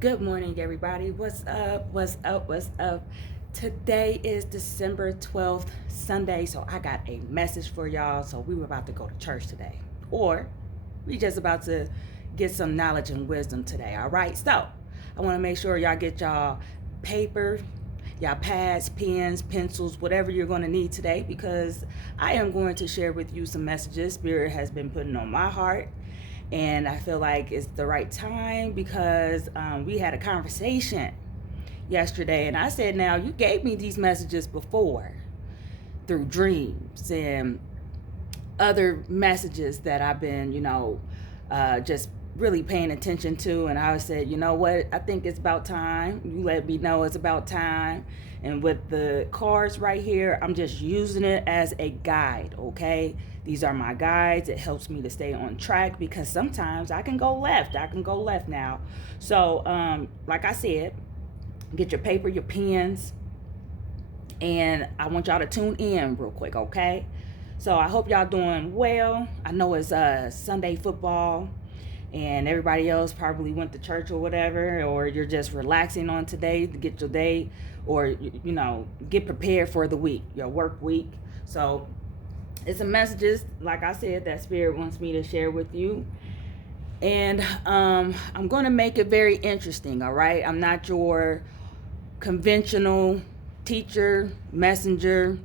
Good morning, everybody. What's up? What's up? What's up? Today is December 12th, Sunday, so I got a message for y'all. So we were about to go to church today, or we just about to get some knowledge and wisdom today, all right? So I want to make sure y'all get y'all paper, y'all pads, pens, pencils, whatever you're going to need today, because I am going to share with you some messages Spirit has been putting on my heart. And I feel like it's the right time because we had a conversation yesterday, and I said, now you gave me these messages before through dreams and other messages that I've been, just really paying attention to. And I said, you know what, I think it's about time. You let me know it's about time. And with the cards right here, I'm just using it as a guide, okay? These are my guides. It helps me to stay on track because sometimes I can go left. Now. So, like I said, get your paper, your pens, and I want y'all to tune in real quick, okay? So I hope y'all doing well. I know it's Sunday football, and everybody else probably went to church or whatever, or you're just relaxing on today to get your day, or get prepared for the week, your work week. So it's some messages, like I said, that Spirit wants me to share with you. And I'm going to make it very interesting, all right? I'm not your conventional teacher, messenger.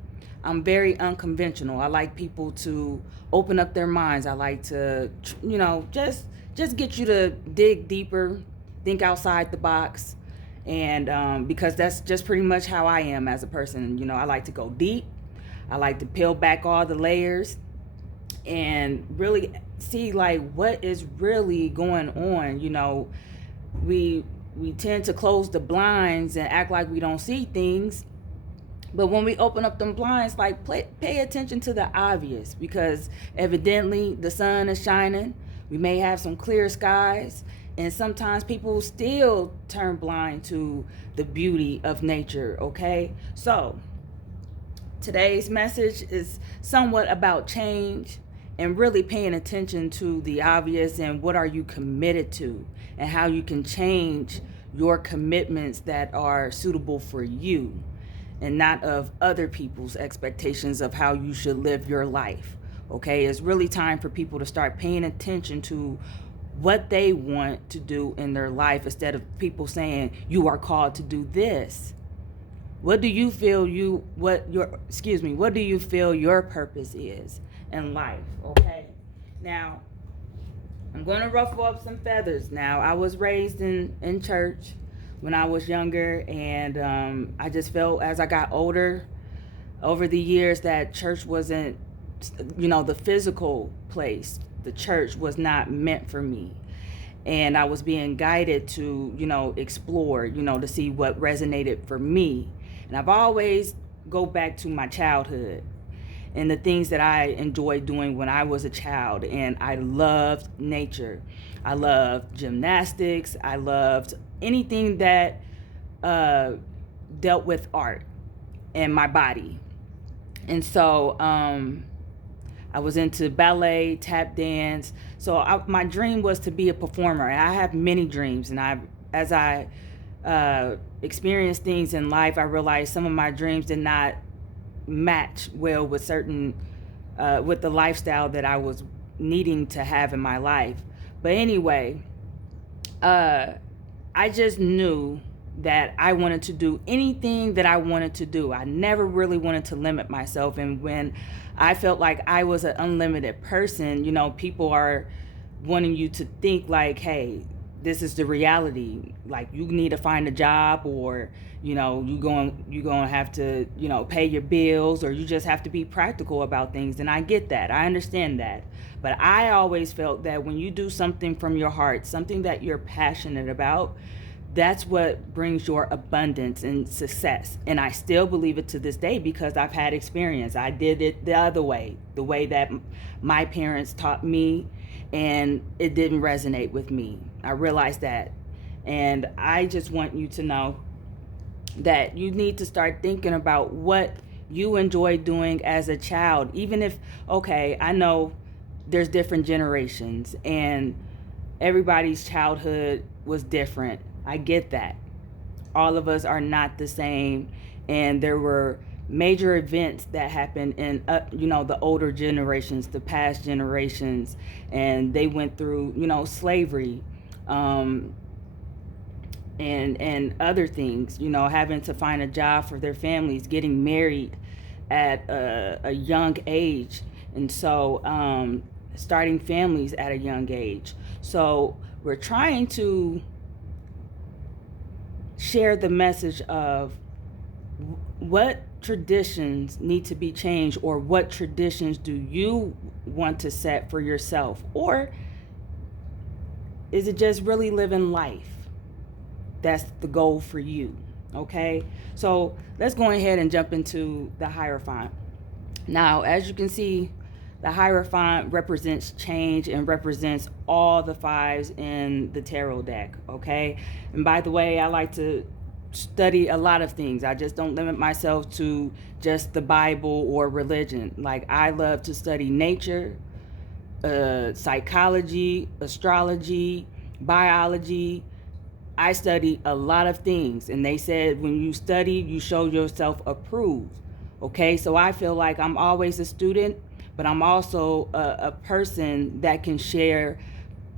I'm very unconventional. I like people to open up their minds. I like to, just get you to dig deeper, think outside the box. And because that's just pretty much how I am as a person. I like to go deep. I like to peel back all the layers and really see like what is really going on. We tend to close the blinds and act like we don't see things. But when we open up them blinds, like pay attention to the obvious, because evidently the sun is shining. We may have some clear skies, and sometimes people still turn blind to the beauty of nature, okay? So today's message is somewhat about change and really paying attention to the obvious and what are you committed to and how you can change your commitments that are suitable for you and not of other people's expectations of how you should live your life. Okay, it's really time for people to start paying attention to what they want to do in their life instead of people saying you are called to do this. What do you feel what do you feel your purpose is in life? Okay. Now, I'm going to ruffle up some feathers. Now, I was raised in church when I was younger, and I just felt as I got older over the years that church wasn't, the physical place. The church was not meant for me. And I was being guided to, explore, to see what resonated for me. And I've always go back to my childhood and the things that I enjoyed doing when I was a child. And I loved nature. I loved gymnastics. I loved anything that dealt with art and my body. And so I was into ballet, tap dance. So my dream was to be a performer. And I have many dreams. And as I experienced things in life, I realized some of my dreams did not match well with with the lifestyle that I was needing to have in my life. But anyway, I just knew that I wanted to do anything that I wanted to do. I never really wanted to limit myself. And when I felt like I was an unlimited person, people are wanting you to think like, hey, this is the reality. Like, you need to find a job, or, you're going to have to, pay your bills, or you just have to be practical about things. And I get that. I understand that. But I always felt that when you do something from your heart, something that you're passionate about, that's what brings your abundance and success. And I still believe it to this day because I've had experience. I did it the other way, the way that my parents taught me, and it didn't resonate with me. I realized that. And I just want you to know that you need to start thinking about what you enjoy doing as a child. Even if, okay, I know there's different generations, and everybody's childhood was different. I get that. All of us are not the same, and there were major events that happened in the older generations, the past generations, and they went through slavery, and other things, having to find a job for their families, getting married at a young age, and so starting families at a young age. So we're trying to share the message of what traditions need to be changed, or what traditions do you want to set for yourself, or is it just really living life? That's the goal for you. Okay, so let's go ahead and jump into the Hierophant. Now, as you can see, the Hierophant represents change and represents all the fives in the tarot deck. Okay, and by the way, I like to study a lot of things. I just don't limit myself to just the Bible or religion. Like, I love to study nature, psychology, astrology, biology. I study a lot of things, and they said when you study, you show yourself approved. Okay, so I feel like I'm always a student, but I'm also a person that can share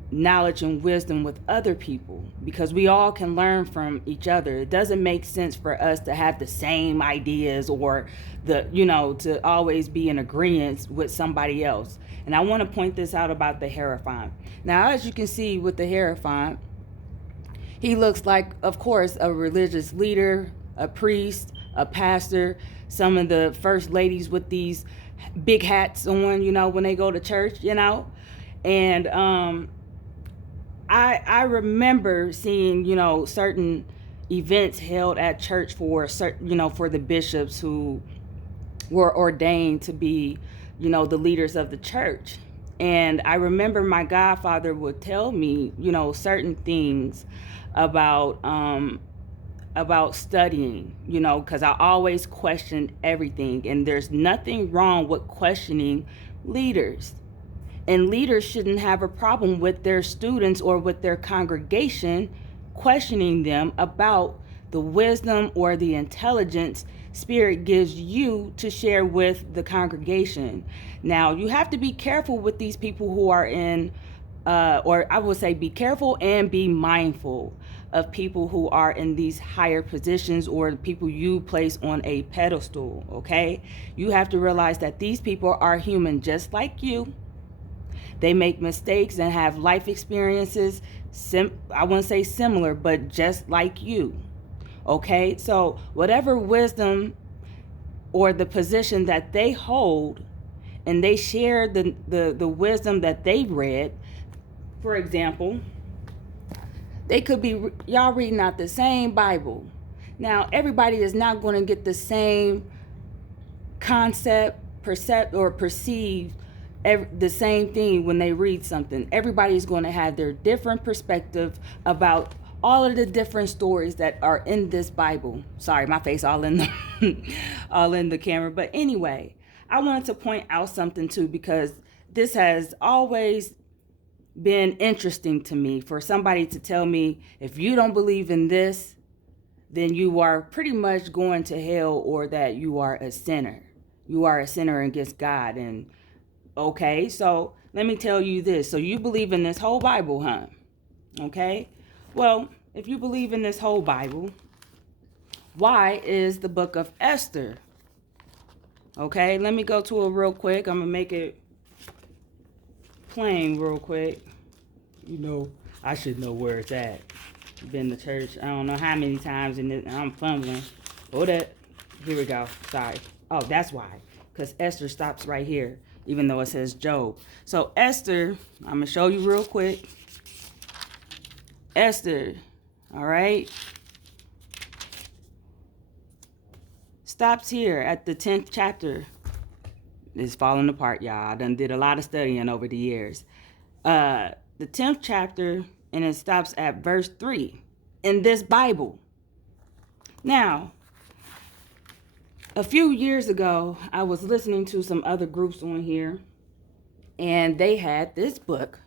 knowledge and wisdom with other people, because we all can learn from each other. It doesn't make sense for us to have the same ideas, or to always be in agreement with somebody else. And I want to point this out about the Hierophant. Now, as you can see with the Hierophant, he looks like, of course, a religious leader, a priest, a pastor, some of the first ladies with these big hats on, when they go to church, and I remember seeing, certain events held at church for certain, for the bishops who were ordained to be, the leaders of the church. And I remember my godfather would tell me, certain things about studying, because I always questioned everything. And there's nothing wrong with questioning leaders. And leaders shouldn't have a problem with their students or with their congregation questioning them about the wisdom or the intelligence Spirit gives you to share with the congregation. Now, you have to be careful with these people who are in, or I would say be careful and be mindful of people who are in these higher positions, or the people you place on a pedestal, okay? You have to realize that these people are human just like you. They make mistakes and have life experiences, I wouldn't say similar, but just like you. Okay, so whatever wisdom or the position that they hold, and they share the wisdom that they've read. For example, they could be y'all reading out the same Bible. Now, everybody is not going to get the same concept, perceive the same thing when they read something. Everybody's going to have their different perspective about all of the different stories that are in this Bible. Sorry, my face all in the camera. But anyway, I wanted to point out something too, because this has always been interesting to me, for somebody to tell me, if you don't believe in this, then you are pretty much going to hell, or that you are a sinner. You are a sinner against God. And okay, so let me tell you this. So you believe in this whole Bible, huh? Okay. Well, if you believe in this whole Bible, why is the book of Esther? Okay, let me go to it real quick. I'm going to make it plain real quick. I should know where it's at. Been to church, I don't know how many times, and I'm fumbling. Here we go. Sorry. Oh, that's why. Because Esther stops right here, even though it says Job. So Esther, I'm going to show you real quick. Esther, all right, stops here at the 10th chapter. It's falling apart, y'all. I done did a lot of studying over the years. The 10th chapter, and it stops at verse 3 in this Bible. Now, a few years ago, I was listening to some other groups on here, and they had this book,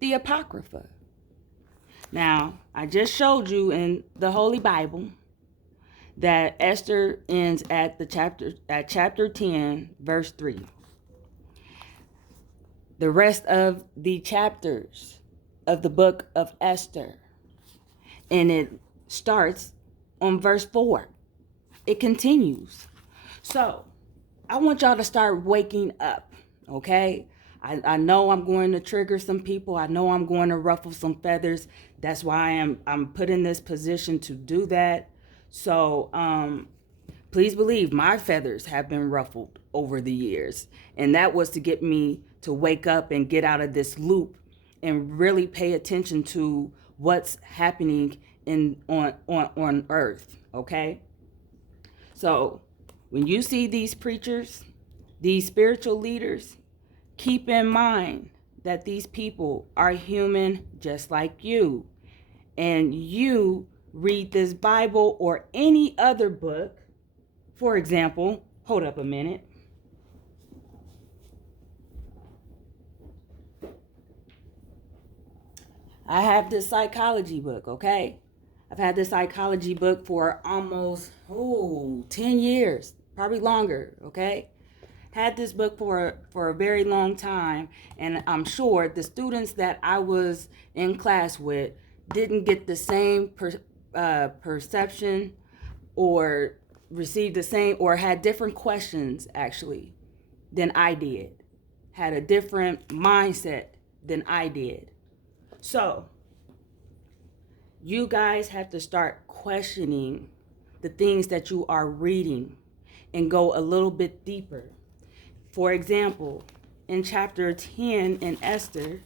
the Apocrypha. Now, I just showed you in the Holy Bible that Esther ends at chapter 10, verse 3. The rest of the chapters of the book of Esther, and it starts on verse 4. It continues. So I want y'all to start waking up, okay? I know I'm going to trigger some people. I know I'm going to ruffle some feathers. That's why I'm put in this position to do that. So please believe my feathers have been ruffled over the years. And that was to get me to wake up and get out of this loop and really pay attention to what's happening on earth, okay? So when you see these preachers, these spiritual leaders, keep in mind that these people are human just like you. And you read this Bible or any other book. For example, hold up a minute. I have this psychology book, okay? I've had this psychology book for almost 10 years, probably longer, okay? Had this book for a very long time, and I'm sure the students that I was in class with didn't get the same perception or received the same, or had different questions actually than I did, had a different mindset than I did. So you guys have to start questioning the things that you are reading and go a little bit deeper. For example, in chapter 10 in Esther,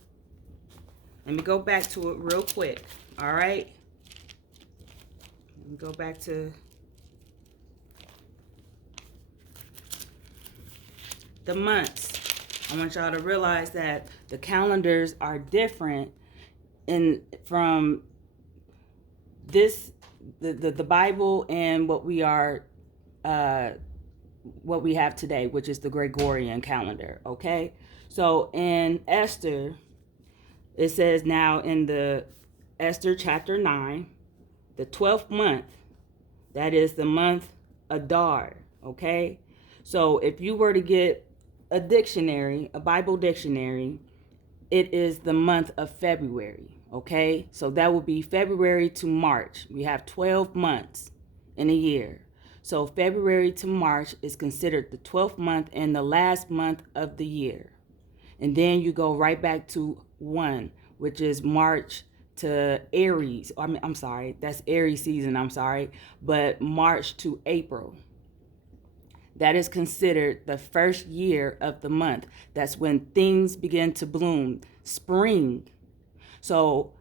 let me go back to it real quick, all right? Let me go back to the months. I want y'all to realize that the calendars are different from this, the Bible, and what we have today, which is the Gregorian calendar, okay? So in Esther, it says now in the Esther chapter 9, the 12th month, that is the month Adar, okay? So if you were to get a dictionary, a Bible dictionary, it is the month of February, okay? So that will be February to March. We have 12 months in a year. So February to March is considered the 12th month and the last month of the year. And then you go right back to 1, which is March to Aries. I'm sorry, that's Aries season, I'm sorry. But March to April. That is considered the first year of the month. That's when things begin to bloom, spring. So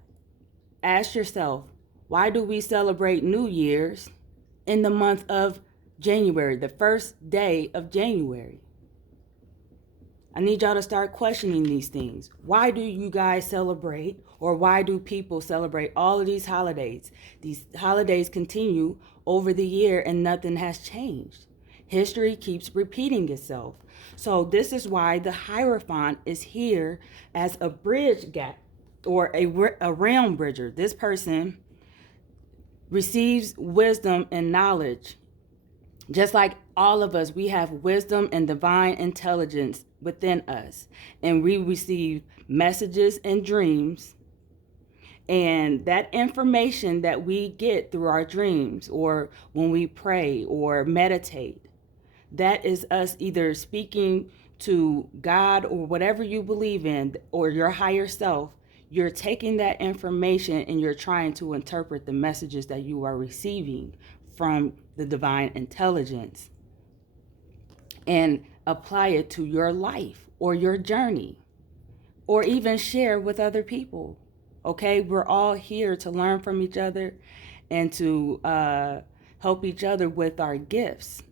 ask yourself, why do we celebrate New Year's in the month of January, the first day of January? I need y'all to start questioning these things. Why do you guys celebrate, or why do people celebrate all of these holidays? These holidays continue over the year and nothing has changed. History keeps repeating itself. So this is why the Hierophant is here as a bridge gap, or a realm bridger. This person receives wisdom and knowledge. Just like all of us, we have wisdom and divine intelligence within us. And we receive messages and dreams. And that information that we get through our dreams, or when we pray or meditate, that is us either speaking to God or whatever you believe in, or your higher self. You're taking that information and you're trying to interpret the messages that you are receiving from the divine intelligence and apply it to your life or your journey, or even share with other people. Okay, we're all here to learn from each other and to help each other with our gifts.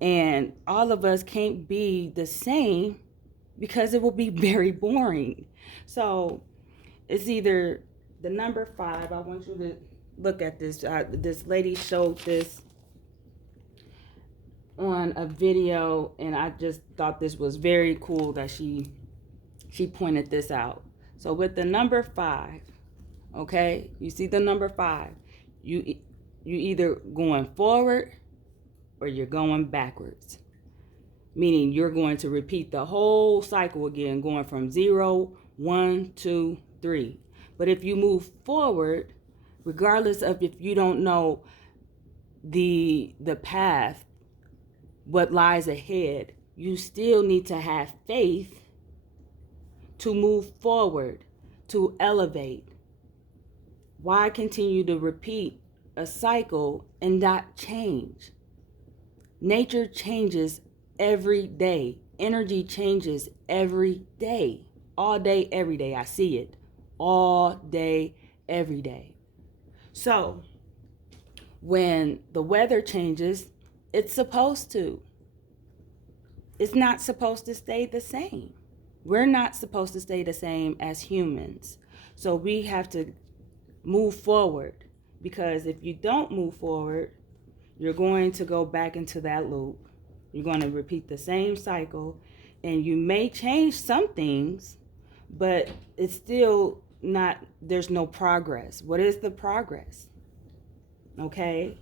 And all of us can't be the same because it will be very boring. So it's either the number 5. I want you to look at this. This lady showed this on a video, and I just thought this was very cool that she pointed this out. So with the number 5, Okay, you see the number 5. You either going forward or you're going backwards. Meaning you're going to repeat the whole cycle again, going from 0, 1, 2, 3. But if you move forward, regardless of if you don't know the path, what lies ahead, you still need to have faith to move forward, to elevate. Why continue to repeat a cycle and not change? Nature changes every day. Energy changes every day. All day, every day. I see it. All day, every day. So, when the weather changes, it's supposed to. It's not supposed to stay the same. We're not supposed to stay the same as humans. So we have to move forward, because if you don't move forward, you're going to go back into that loop. You're going to repeat the same cycle, and you may change some things, but it's still not, there's no progress. What is the progress? Okay?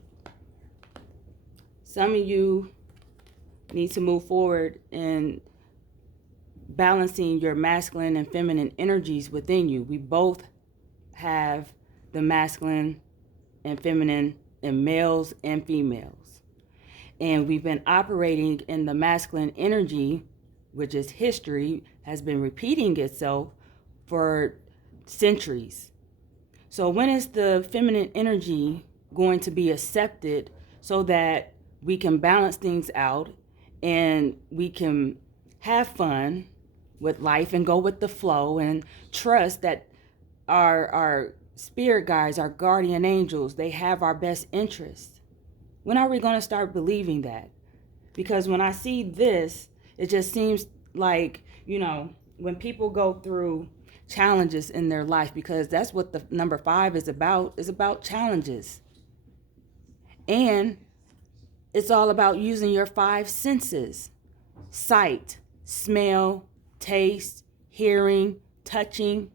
Some of you need to move forward in balancing your masculine and feminine energies within you. We both have the masculine and feminine in males and females. And we've been operating in the masculine energy, which is history, has been repeating itself for centuries. So when is the feminine energy going to be accepted so that we can balance things out and we can have fun with life and go with the flow and trust that our spirit guides, our guardian angels, they have our best interests? When are we going to start believing that? Because when I see this, it just seems like, when people go through challenges in their life, because that's what the number 5 is about challenges. And it's all about using your 5 senses: sight, smell, taste, hearing, touching.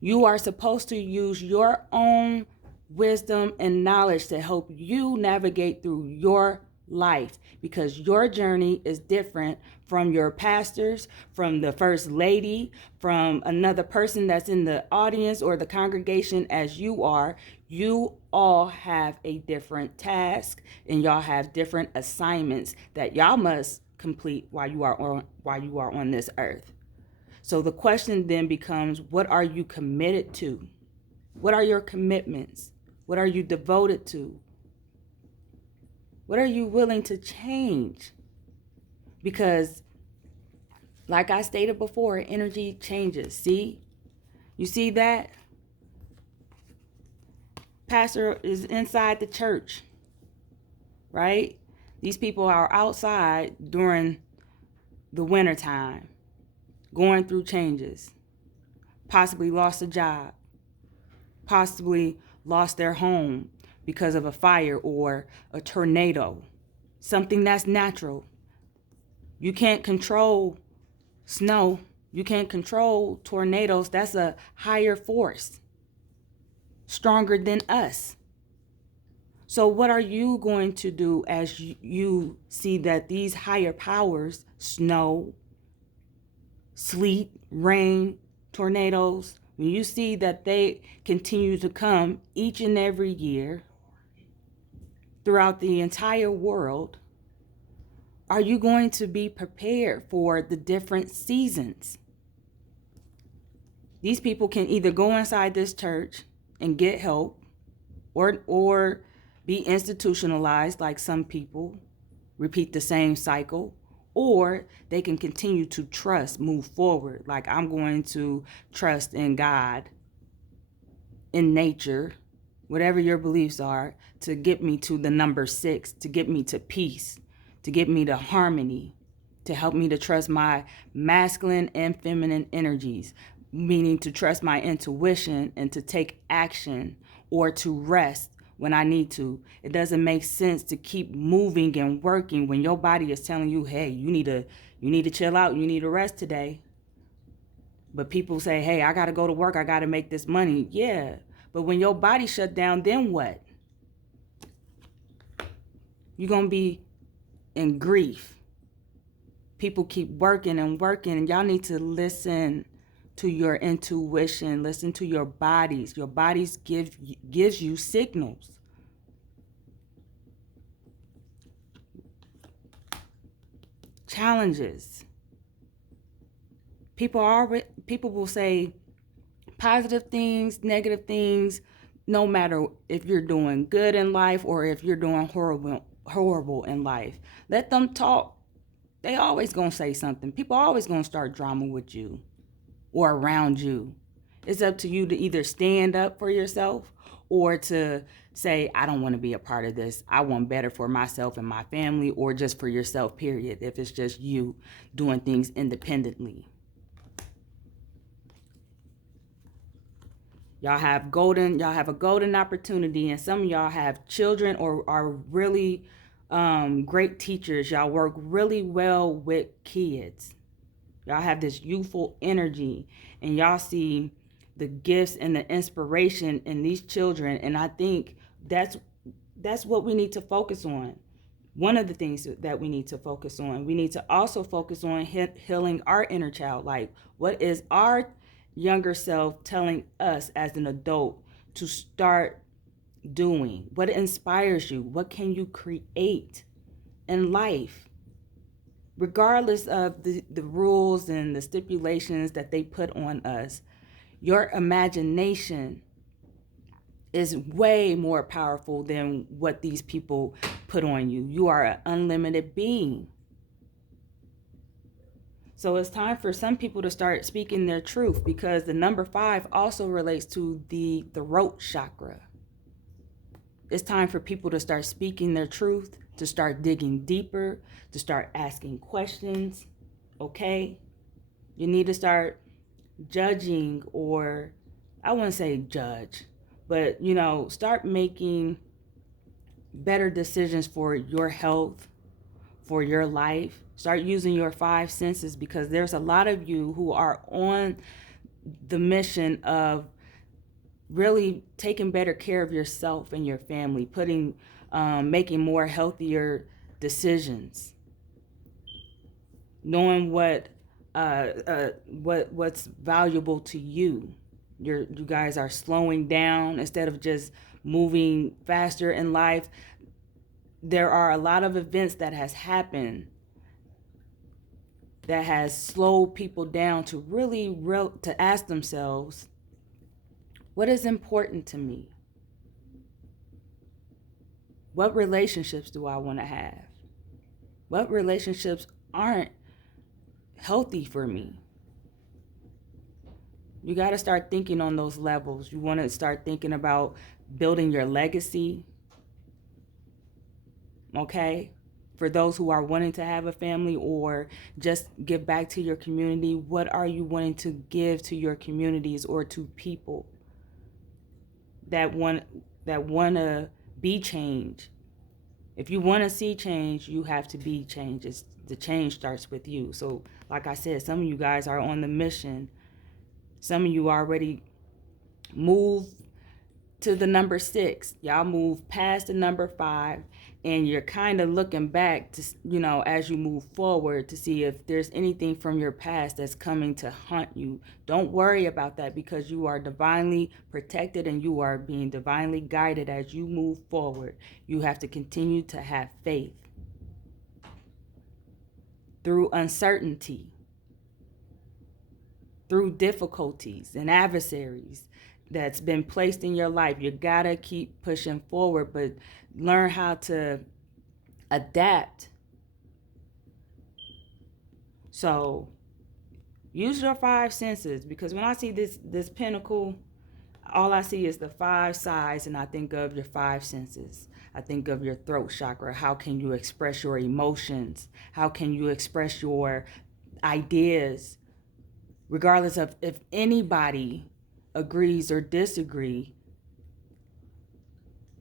You are supposed to use your own wisdom and knowledge to help you navigate through your life, because your journey is different from your pastors, from the first lady, from another person that's in the audience or the congregation as you are. You all have a different task, and y'all have different assignments that y'all must complete while you are on this earth. So the question then becomes, what are you committed to? What are your commitments? What are you devoted to? What are you willing to change? Because, like I stated before, energy changes. See? You see that? Pastor is inside the church, right? These people are outside during the winter time, going through changes, possibly lost a job, possibly lost their home because of a fire or a tornado, something that's natural. You can't control snow. You can't control tornadoes. That's a higher force, stronger than us. So what are you going to do as you see that these higher powers, snow, sleet, rain, tornadoes, when you see that they continue to come each and every year throughout the entire world, are you going to be prepared for the different seasons? These people can either go inside this church and get help, or be institutionalized like some people, repeat the same cycle, or they can continue to trust, move forward. Like, I'm going to trust in God, in nature, whatever your beliefs are, to get me to the number 6, to get me to peace, to get me to harmony, to help me to trust my masculine and feminine energies, meaning to trust my intuition and to take action or to rest when I need to. It doesn't make sense to keep moving and working when your body is telling you, hey, you need to chill out, you need to rest today. But people say, hey, I got to go to work. I got to make this money. Yeah. But when your body shut down, then what? You're going to be in grief. People keep working and working, and y'all need to listen to your intuition. Listen to your bodies. Your bodies gives you signals. Challenges. People will say positive things, negative things, no matter if you're doing good in life or if you're doing horrible in life. Let them talk. They always gonna say something. People always gonna start drama with you or around you. It's up to you to either stand up for yourself or to say, I don't want to be a part of this. I want better for myself and my family, or just for yourself, period, if it's just you doing things independently. Y'all have a golden opportunity, and some of y'all have children or are really great teachers. Y'all work really well with kids. Y'all have this youthful energy, and y'all see the gifts and the inspiration in these children. And I think that's what we need to focus on. One of the things that we need to focus on. We need to also focus on healing our inner child. Like, what is our younger self telling us as an adult to start doing? What inspires you? What can you create in life? Regardless of the rules and the stipulations that they put on us, your imagination is way more powerful than what these people put on you. You are an unlimited being. So it's time for some people to start speaking their truth, because the number 5 also relates to the throat chakra. It's time for people to start speaking their truth, to start digging deeper, to start asking questions, okay? You need to start judging, or I wouldn't say judge, but, start making better decisions for your health, for your life. Start using your 5 senses, because there's a lot of you who are on the mission of really taking better care of yourself and your family, making more healthier decisions, knowing what's valuable to you. You guys are slowing down instead of just moving faster in life. There are a lot of events that has happened that has slowed people down to to ask themselves, what is important to me? What relationships do I want to have? What relationships aren't healthy for me? You got to start thinking on those levels. You want to start thinking about building your legacy, okay? For those who are wanting to have a family or just give back to your community, what are you wanting to give to your communities or to people that want to be change? If you want to see change, you have to be change. The change starts with you. So, like I said, some of you guys are on the mission. Some of you already moved to the number 6. Y'all move past the number 5, and you're kind of looking back to, as you move forward, to see if there's anything from your past that's coming to haunt you. Don't worry about that, because you are divinely protected and you are being divinely guided as you move forward. You have to continue to have faith through uncertainty, through difficulties and adversaries that's been placed in your life. You gotta keep pushing forward, but learn how to adapt. So use your 5 senses, because when I see this pinnacle, all I see is the 5 sides, and I think of your 5 senses. I think of your throat chakra. How can you express your emotions? How can you express your ideas? Regardless of if anybody agrees or disagree,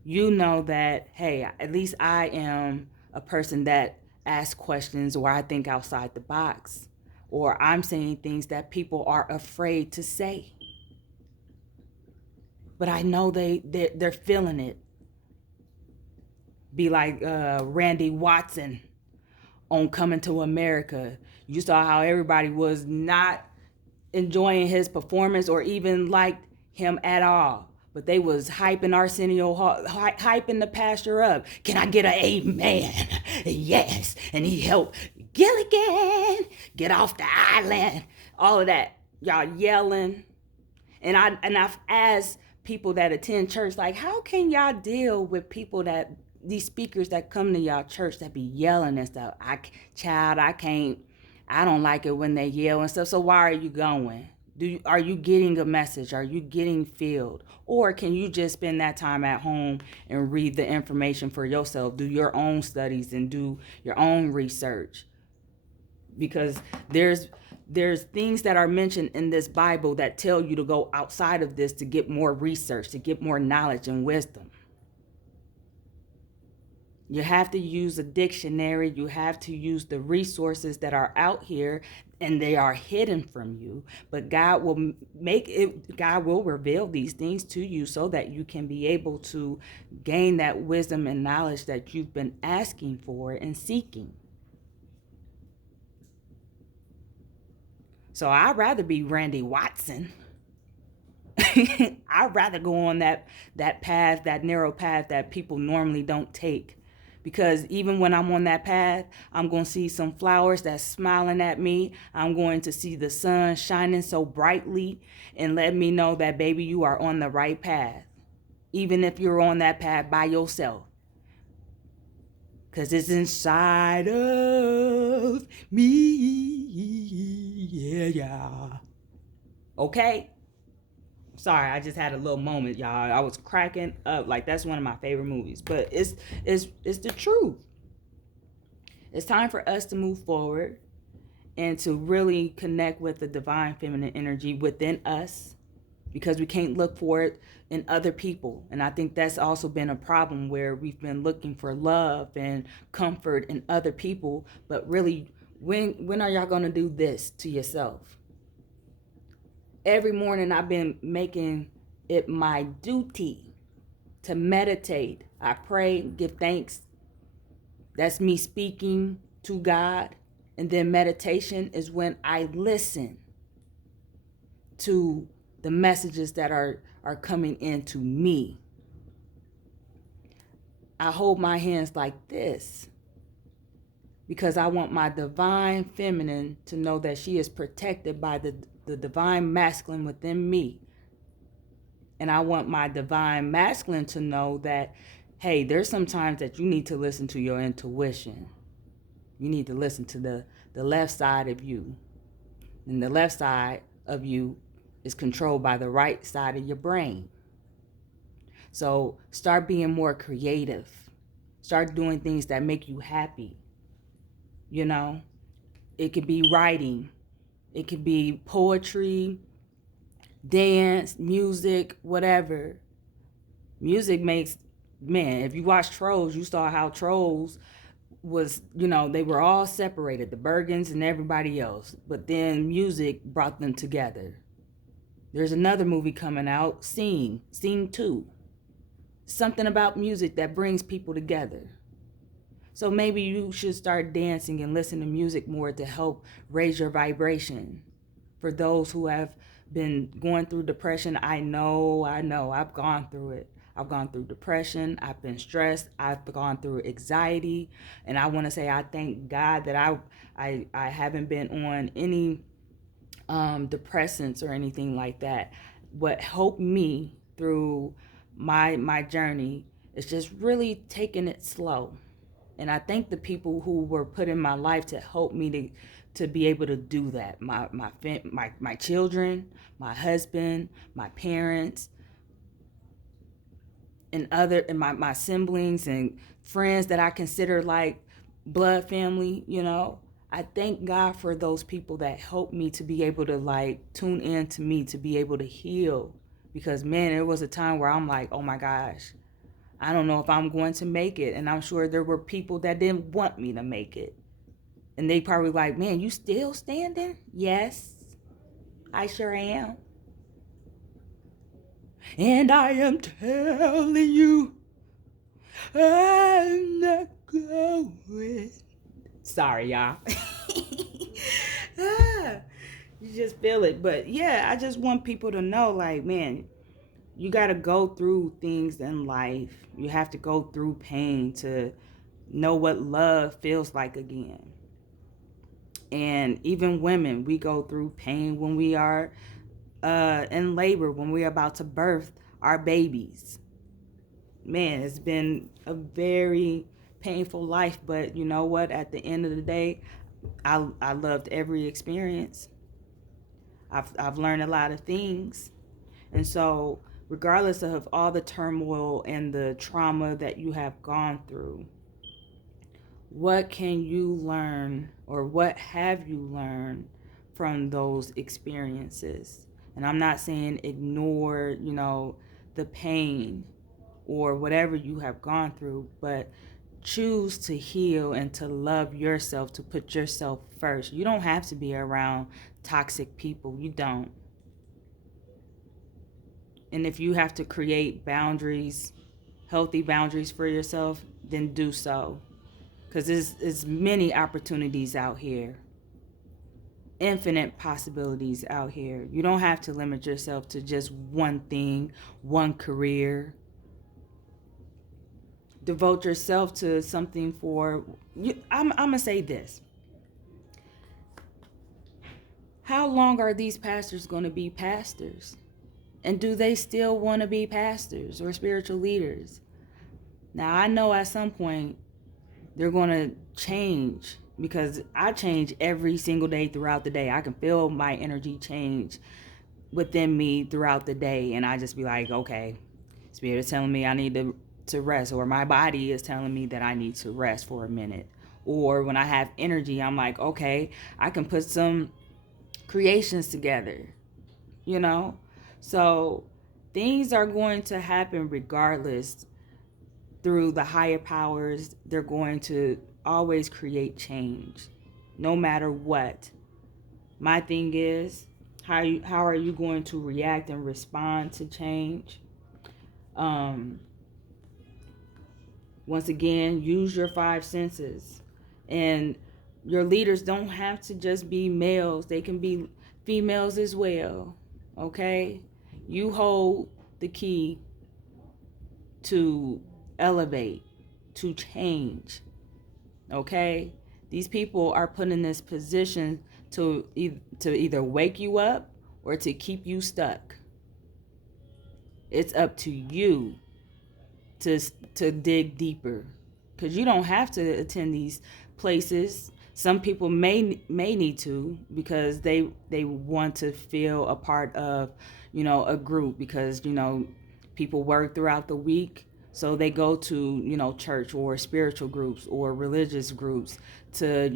you know that, hey, at least I am a person that asks questions, or I think outside the box, or I'm saying things that people are afraid to say. But I know they're feeling it. Be like Randy Watson on Coming to America. You saw how everybody was not enjoying his performance or even liked him at all. But they was hyping Arsenio Hall, hyping the pastor up. Can I get an amen? Yes. And he helped Gilligan get off the island. All of that. Y'all yelling. And I've asked people that attend church, like, how can y'all deal with people that, these speakers that come to y'all church that be yelling and stuff? I don't like it when they yell and stuff. So why are you going? Are you getting a message? Are you getting filled? Or can you just spend that time at home and read the information for yourself, do your own studies and do your own research? Because there's things that are mentioned in this Bible that tell you to go outside of this to get more research, to get more knowledge and wisdom. You have to use a dictionary. You have to use the resources that are out here, and they are hidden from you. But God will reveal these things to you so that you can be able to gain that wisdom and knowledge that you've been asking for and seeking. So I'd rather be Randy Watson. I'd rather go on that path, that narrow path that people normally don't take. Because even when I'm on that path, I'm going to see some flowers that's smiling at me. I'm going to see the sun shining so brightly and let me know that, baby, you are on the right path. Even if you're on that path by yourself. Because it's inside of me. Yeah. Okay? Sorry, I just had a little moment, y'all. I was cracking up. Like, that's one of my favorite movies. But it's the truth. It's time for us to move forward and to really connect with the divine feminine energy within us, because we can't look for it in other people. And I think that's also been a problem, where we've been looking for love and comfort in other people. But really, when are y'all going to do this to yourself? Every morning I've been making it my duty to meditate. I pray, give thanks. That's me speaking to God. And then meditation is when I listen to the messages that are coming into me. I hold my hands like this because I want my divine feminine to know that she is protected by the divine masculine within me. And I want my divine masculine to know that, hey, there's some times that you need to listen to your intuition. You need to listen to the left side of you. And the left side of you is controlled by the right side of your brain. So start being more creative. Start doing things that make you happy. You know, it could be writing. It could be poetry, dance, music, whatever. Music makes, man, if you watch Trolls, you saw how Trolls was, they were all separated, the Bergens and everybody else. But then music brought them together. There's another movie coming out, Sing 2. Something about music that brings people together. So maybe you should start dancing and listen to music more to help raise your vibration. For those who have been going through depression, I know, I've gone through it. I've gone through depression. I've been stressed. I've gone through anxiety. And I want to say I thank God that I haven't been on any depressants or anything like that. What helped me through my journey is just really taking it slow. And I thank the people who were put in my life to help me to be able to do that. My children, my husband, my parents, and my siblings and friends that I consider like blood family, I thank God for those people that helped me to be able to like tune in to me, to be able to heal. Because man, there was a time where I'm like, oh my gosh, I don't know if I'm going to make it. And I'm sure there were people that didn't want me to make it. And they probably like, man, you still standing? Yes, I sure am. And I am telling you, I'm not going. Sorry, y'all. You just feel it. But yeah, I just want people to know, like, man, you got to go through things in life. You have to go through pain to know what love feels like again. And even women, we go through pain when we are in labor, when we're about to birth our babies. Man, it's been a very painful life, but you know what? At the end of the day, I loved every experience. I've learned a lot of things. And so, regardless of all the turmoil and the trauma that you have gone through, what can you learn, or what have you learned from those experiences? And I'm not saying ignore, the pain or whatever you have gone through, but choose to heal and to love yourself, to put yourself first. You don't have to be around toxic people. You don't. And if you have to create boundaries, healthy boundaries for yourself, then do so. Because there's many opportunities out here. Infinite possibilities out here. You don't have to limit yourself to just one thing, one career. Devote yourself to something for you. I'm going to say this. How long are these pastors going to be pastors? And do they still want to be pastors or spiritual leaders? Now, I know at some point they're going to change, because I change every single day throughout the day. I can feel my energy change within me throughout the day. And I just be like, okay, Spirit is telling me I need to rest, or my body is telling me that I need to rest for a minute. Or when I have energy, I'm like, okay, I can put some creations together, So things are going to happen regardless. Through the higher powers, they're going to always create change, no matter what. My thing is, how are you going to react and respond to change? Once again, use your 5 senses. And your leaders don't have to just be males. They can be females as well. Okay? You hold the key to elevate, to change. Okay? These people are put in this position to either wake you up or to keep you stuck. It's up to you to dig deeper, because you don't have to attend these places. Some people may need to, because they want to feel a part of a group, because people work throughout the week, so they go to church or spiritual groups or religious groups to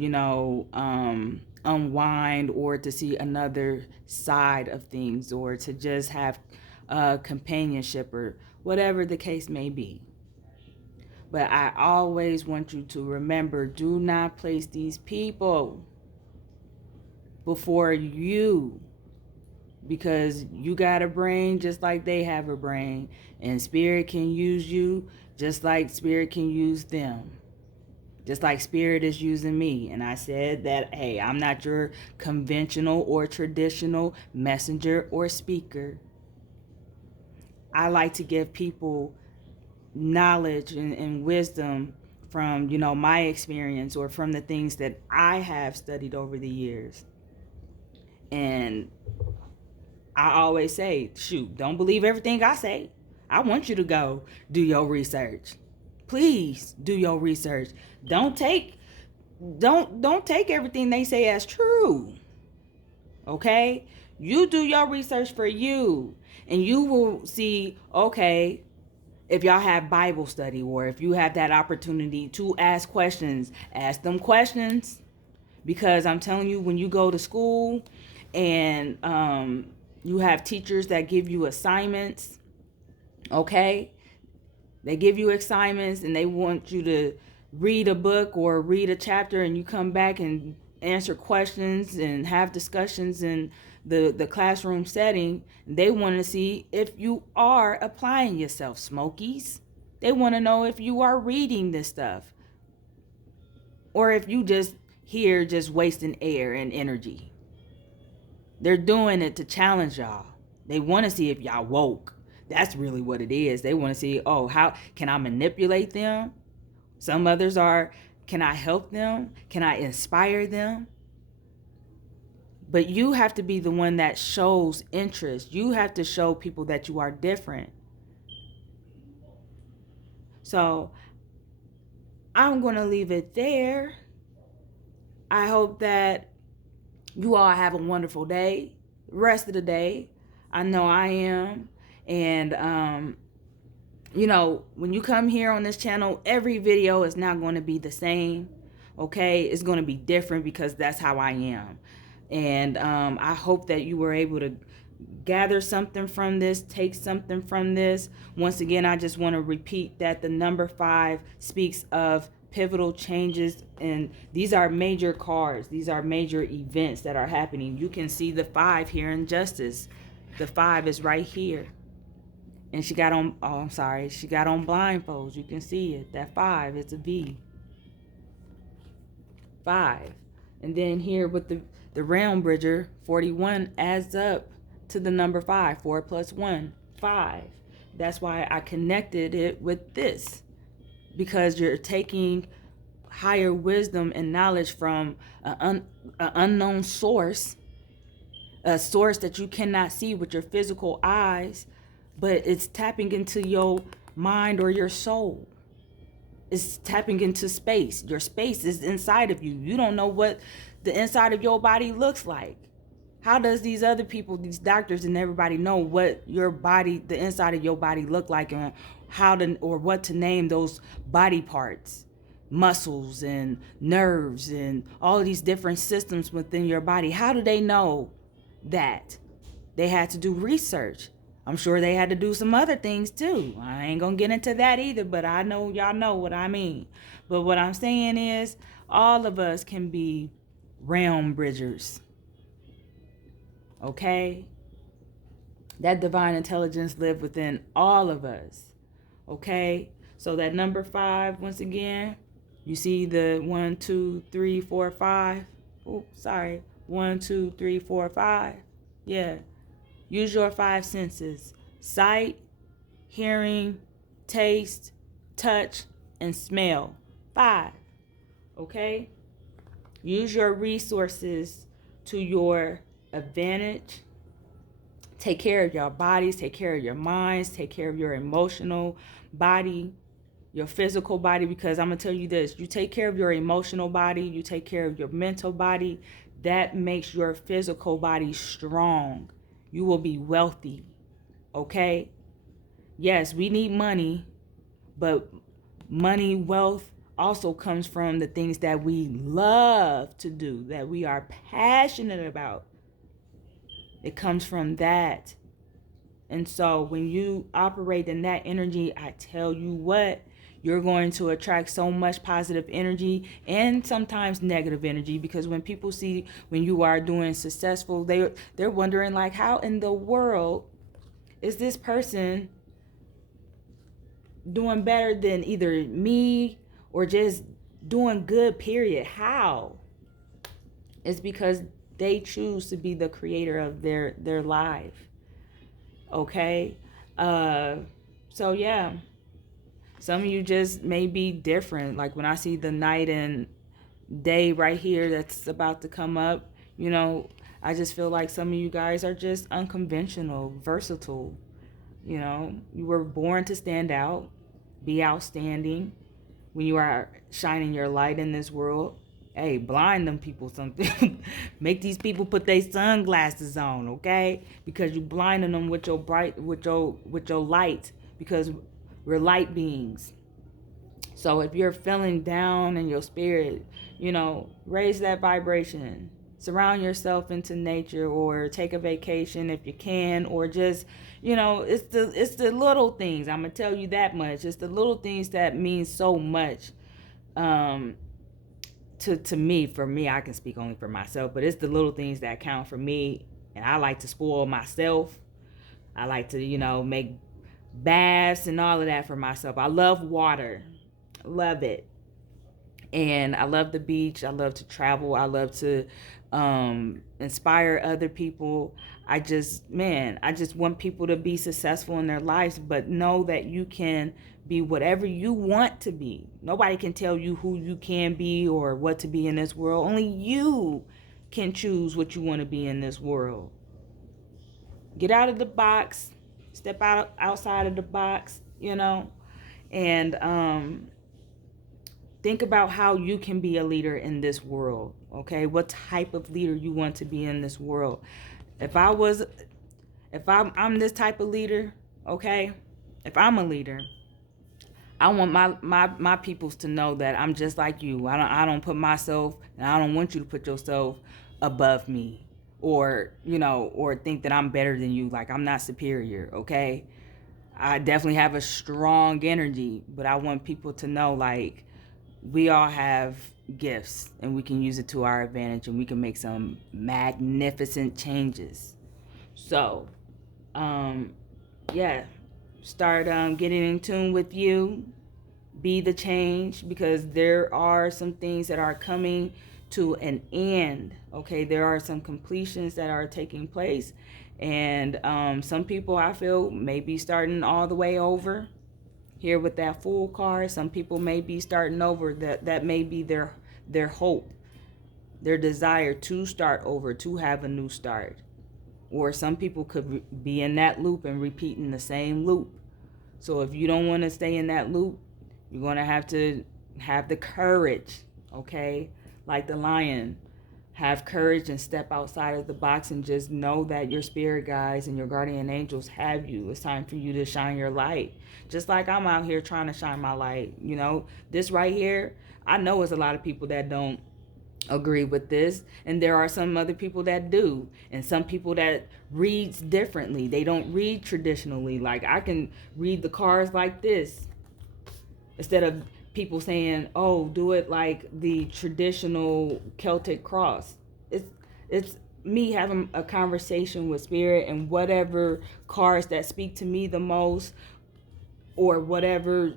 unwind, or to see another side of things, or to just have companionship, or whatever the case may be. But I always want you to remember, do not place these people before you, because you got a brain just like they have a brain, and Spirit can use you just like Spirit can use them, just like Spirit is using me. And I said that, hey, I'm not your conventional or traditional messenger or speaker. I like to give people knowledge and wisdom from my experience, or from the things that I have studied over the years. And I always say, shoot, don't believe everything I say. I want you to go do your research. Please do your research. Don't take everything they say as true. Okay? You do your research for you, and you will see, okay, if y'all have Bible study, or if you have that opportunity to ask questions, ask them questions. Because I'm telling you, when you go to school and you have teachers that give you assignments, okay? They give you assignments and they want you read a book or read a chapter and you come back and answer questions and have discussions in the classroom setting. They want to see if you are applying yourself, Smokies. They want to know if you are reading this stuff or if you just here just wasting air and energy. They're doing it to challenge y'all. They want to see if y'all woke. That's really what it is. They want to see, oh, how can I manipulate them? Some others are, can I help them? Can I inspire them? But you have to be the one that shows interest. You have to show people that you are different. So I'm going to leave it there. I hope that you all have a wonderful day, rest of the day. I know I am. And, you know, when you come here on this channel, every video is not going to be the same. Okay, it's going to be different because that's how I am. And I hope that you were able to gather something from this, take something from this. Once again, I just want to repeat that the number 5 speaks of pivotal changes, and these are major cards. These are major events that are happening. You can see the 5 here in Justice. The 5 is right here. And she got on, oh, I'm sorry, she got on blindfolds. You can see it. That 5 is a V. 5. And then here with the Realm Bridger, 41 adds up to the number 5. 4 plus 1, 5. That's why I connected it with this. Because you're taking higher wisdom and knowledge from an unknown source, a source that you cannot see with your physical eyes, but it's tapping into your mind or your soul. It's tapping into space. Your space is inside of you. You don't know what the inside of your body looks like. How does these other people, these doctors and everybody know what your body, the inside of your body look like, and how to, or what to name those body parts, muscles and nerves and all of these different systems within your body? How do they know that? They had to do research. I'm sure they had to do some other things too. I ain't gonna get into that either, but I know y'all know what I mean. But what I'm saying is, all of us can be realm bridgers. Okay? That divine intelligence lives within all of us. Okay? So that number 5, once again, you see the 1, 2, 3, 4, 5. Oh, sorry. 1, 2, 3, 4, 5. Yeah. Use your 5 senses: sight, hearing, taste, touch, and smell. 5. Okay? Use your resources to your advantage. Take care of your bodies, take care of your minds, take care of your emotional body, your physical body, because I'm going to tell you this: you take care of your emotional body, you take care of your mental body, that makes your physical body strong. You will be wealthy. Okay? Yes, we need money, but money, wealth also comes from the things that we love to do, that we are passionate about. It comes from that. And so when you operate in that energy, I tell you what, you're going to attract so much positive energy and sometimes negative energy, because when people see when you are doing successful, they're wondering, like, how in the world is this person doing better than either me or just doing good, period? How? It's because they choose to be the creator of their life. Okay? So yeah. Some of you just may be different. Like when I see the night and day right here that's about to come up, you know, I just feel like some of you guys are just unconventional, versatile. You know, you were born to stand out, be outstanding. When you are shining your light in this world, hey, blind them people something. Make these people put their sunglasses on, okay? Because you blinding them with your light, because we're light beings. So if you're feeling down in your spirit, you know, raise that vibration. Surround yourself into nature, or take a vacation if you can, or just, you know, it's the little things. I'm gonna tell you that much. It's the little things that mean so much. um, to me, for me, I can speak only for myself, but it's the little things that count for me. And I like to spoil myself. I like to, make baths and all of that for myself. I love water. Love it. And I love the beach. I love to travel. I love to inspire other people. I just want people to be successful in their lives, but know that you can be whatever you want to be. Nobody can tell you who you can be or what to be in this world. Only you can choose what you want to be in this world. Get out of the box. Step outside of the box, and think about how you can be a leader in this world. Okay, what type of leader you want to be in this world. If I'm this type of leader, okay, if I'm a leader, I want my peoples to know that I'm just like you. I don't put myself, and I don't want you to put yourself above me, or or think that I'm better than you. Like, I'm not superior, okay? I definitely have a strong energy, but I want people to know, like, we all have gifts and we can use it to our advantage, and we can make some magnificent changes. So, yeah, start getting in tune with you. Be the change, because there are some things that are coming to an end. Okay, there are some completions that are taking place, and some people, I feel, may be starting all the way over here with that Fool card. Some people may be starting over. That may be their hope, their desire to start over, to have a new start. Or some people could be in that loop and repeating the same loop. So if you don't want to stay in that loop, you're going to have the courage, okay? Like the lion, have courage and step outside of the box, and just know that your spirit guides and your guardian angels have you. It's time for you to shine your light. Just like I'm out here trying to shine my light. This right here, I know it's a lot of people that don't agree with this, and there are some other people that do, and some people that reads differently. They don't read traditionally. Like, I can read the cards like this, instead of people saying, oh, do it like the traditional Celtic cross. It's me having a conversation with spirit, and whatever cards that speak to me the most, or whatever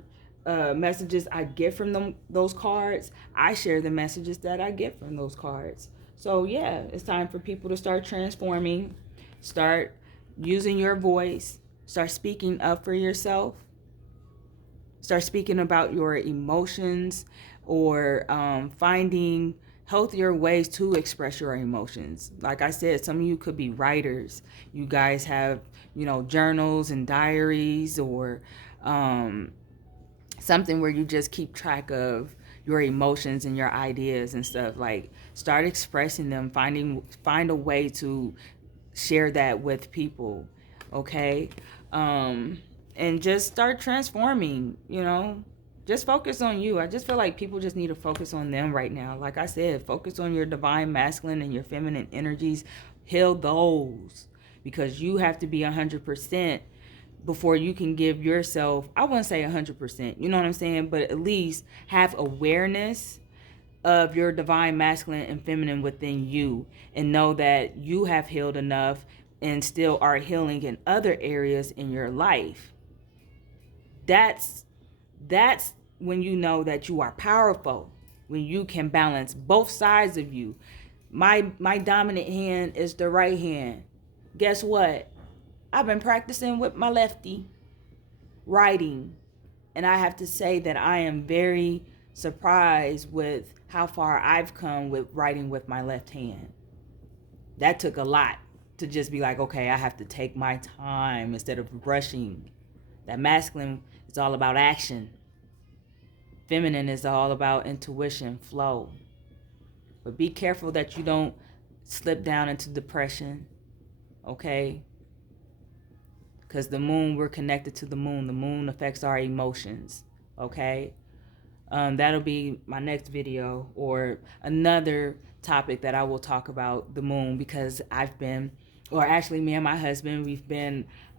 messages I get from those cards, I share the messages that I get from those cards. So yeah, it's time for people to start transforming, start using your voice, start speaking up for yourself, start speaking about your emotions, or finding healthier ways to express your emotions. Like I said, some of you could be writers. You guys have, journals and diaries, or something where you just keep track of your emotions and your ideas and stuff. Like, start expressing them, find a way to share that with people, okay? And just start transforming, just focus on you. I just feel like people just need to focus on them right now. Like I said, focus on your divine masculine and your feminine energies. Heal those, because you have to be 100% before you can give yourself, I wouldn't say 100%, you know what I'm saying? But at least have awareness of your divine masculine and feminine within you, and know that you have healed enough and still are healing in other areas in your life. That's when you know that you are powerful, when you can balance both sides of you. My dominant hand is the right hand. Guess what? I've been practicing with my lefty, writing, and I have to say that I am very surprised with how far I've come with writing with my left hand. That took a lot to just be like, okay, I have to take my time instead of rushing. That masculine is all about action. Feminine is all about intuition, flow. But be careful that you don't slip down into depression, okay? Because the moon, we're connected to the moon. The moon affects our emotions, okay? That'll be my next video, or another topic that I will talk about the moon, because me and my husband, we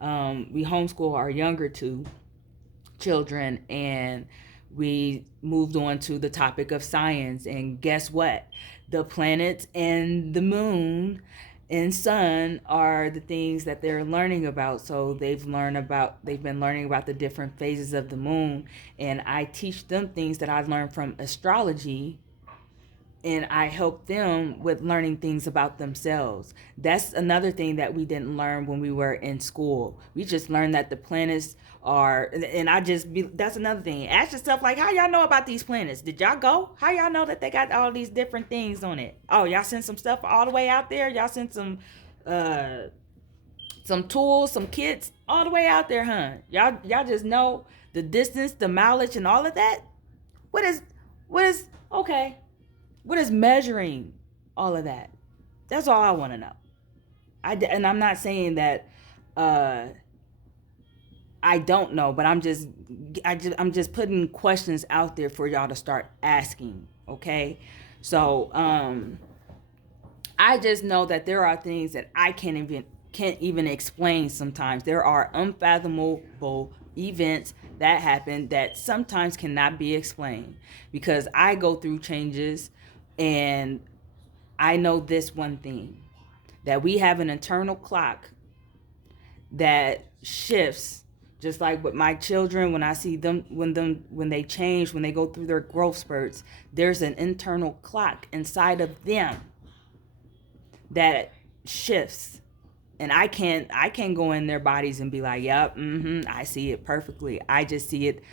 homeschool our younger two children, and We moved on to the topic of science, and guess what? The planets and the moon and sun are the things that they're learning about. So they've been learning about the different phases of the moon, and I teach them things that I learned from astrology, and I help them with learning things about themselves. That's another thing that we didn't learn when we were in school. We just learned that the planets are, and that's another thing. Ask yourself, like, how y'all know about these planets? Did y'all go? How y'all know that they got all these different things on it? Oh, y'all sent some stuff all the way out there? Y'all sent some tools, some kits all the way out there, huh? Y'all just know the distance, the mileage, and all of that? What is, okay. What is measuring all of that? That's all I want to know. And I'm not saying that I don't know, but I'm just putting questions out there for y'all to start asking. Okay, so I just know that there are things that I can't even explain. Sometimes there are unfathomable events that happen that sometimes cannot be explained, because I go through changes. And I know this one thing, that we have an internal clock that shifts, just like with my children. When I see them, when they change, when they go through their growth spurts, there's an internal clock inside of them that shifts. And I can't go in their bodies and be like, yep, I see it perfectly. I just see it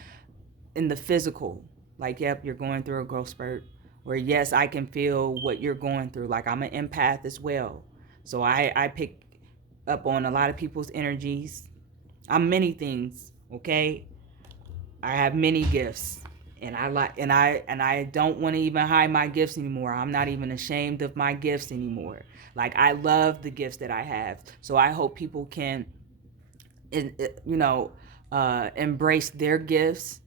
in the physical. Like, yep, you're going through a growth spurt. Or yes, I can feel what you're going through. Like, I'm an empath as well. So I pick up on a lot of people's energies. I'm many things, okay? I have many gifts. And I don't want to even hide my gifts anymore. I'm not even ashamed of my gifts anymore. Like, I love the gifts that I have. So I hope people can embrace their gifts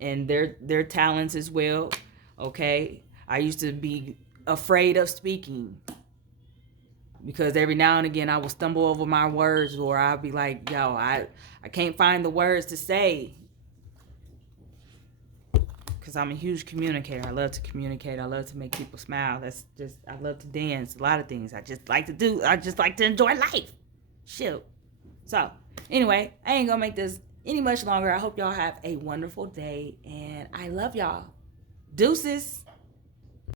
and their talents as well. Okay? I used to be afraid of speaking, because every now and again I will stumble over my words, or I'll be like, yo, I can't find the words to say, because I'm a huge communicator. I love to communicate. I love to make people smile. I love to dance. A lot of things I just like to do. I just like to enjoy life. Shoot. So anyway, I ain't gonna make this any much longer. I hope y'all have a wonderful day, and I love y'all. Deuces.